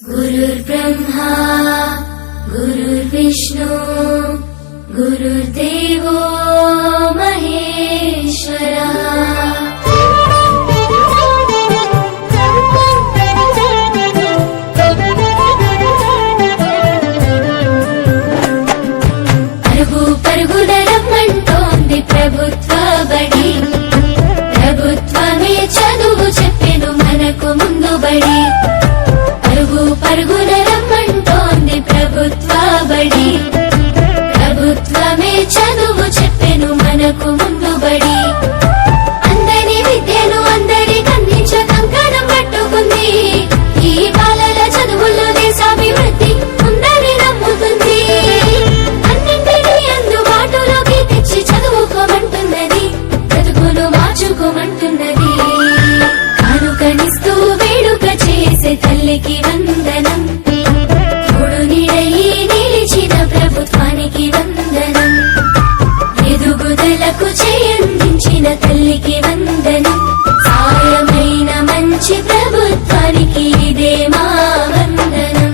गुरुर्ब्रह्मा गुरुर्विष्णु गुरुर्देवो महेश्वरा। పరుగు పరుగున రమ్మంటోంది ప్రభుత్వ బడి, ప్రభుత్వమే చదువు చెప్పెను మనకు ముందు బడి. పరుగు పరుగున రమ్మంటోంది ప్రభుత్వ బడి, ప్రభుత్వమే చదువు చెప్పెను మనకు ముందు బడి. అందరి విద్యను అందరికి అందించ కంకణం పట్టుకుంది, ఈ బాలల చదువుల్లో దేశాభివృద్ధి ఉందని నమ్ముతుంది. అన్నింటినీ అందుబాటులోకి తెచ్చి చదువుకోమంటున్నది, బ్రతుకును మార్చుకోమంటున్నది. కానుకనిస్తూ వేడుక చేసే తల్లికి వందనం, తోడు నీడయి నిలిచిన ప్రభుత్వానికి వందనం. ఎదుగుదలకు చేయందించిన తల్లికి వందనం, సాయమైన మంచి ప్రభుత్వానికి ఇదే మా వందనం.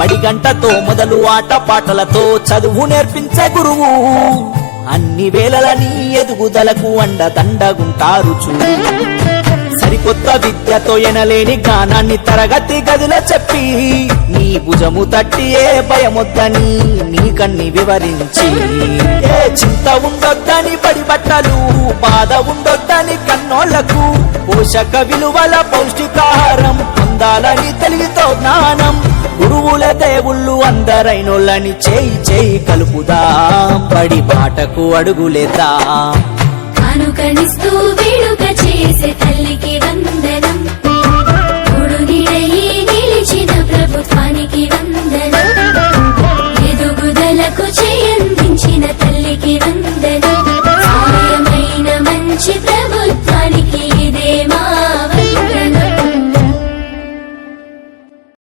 బడి గంటతో మొదలు ఆట పాటలతో చదువు నేర్పించే గురువు, అన్ని వేళలని ఎదుగుదలకు అండదండగుంటారు చూడు. సరికొత్త విద్యతో ఎనలేని జ్ఞానాన్ని తరగతి గదిలో చెప్పి, నీ భుజము తట్టి ఏ భయమొద్దని నీకన్ని వివరించి, ఏ చింత ఉండొద్దని బడి బట్టలు, బాధ ఉండొద్దని కన్నోళ్లకు, పోషక విలువల పౌష్టికాహారం పొందాలని తెలివితో జ్ఞానం. గురువుల దేవుళ్ళు అందరైనోళ్ళని చేయి చేయి కలుపుదాం, బడి బాటకు అడుగులేద్దాం. కానుకనిస్తూ వేడుక చేసే తల్లికి వందనం.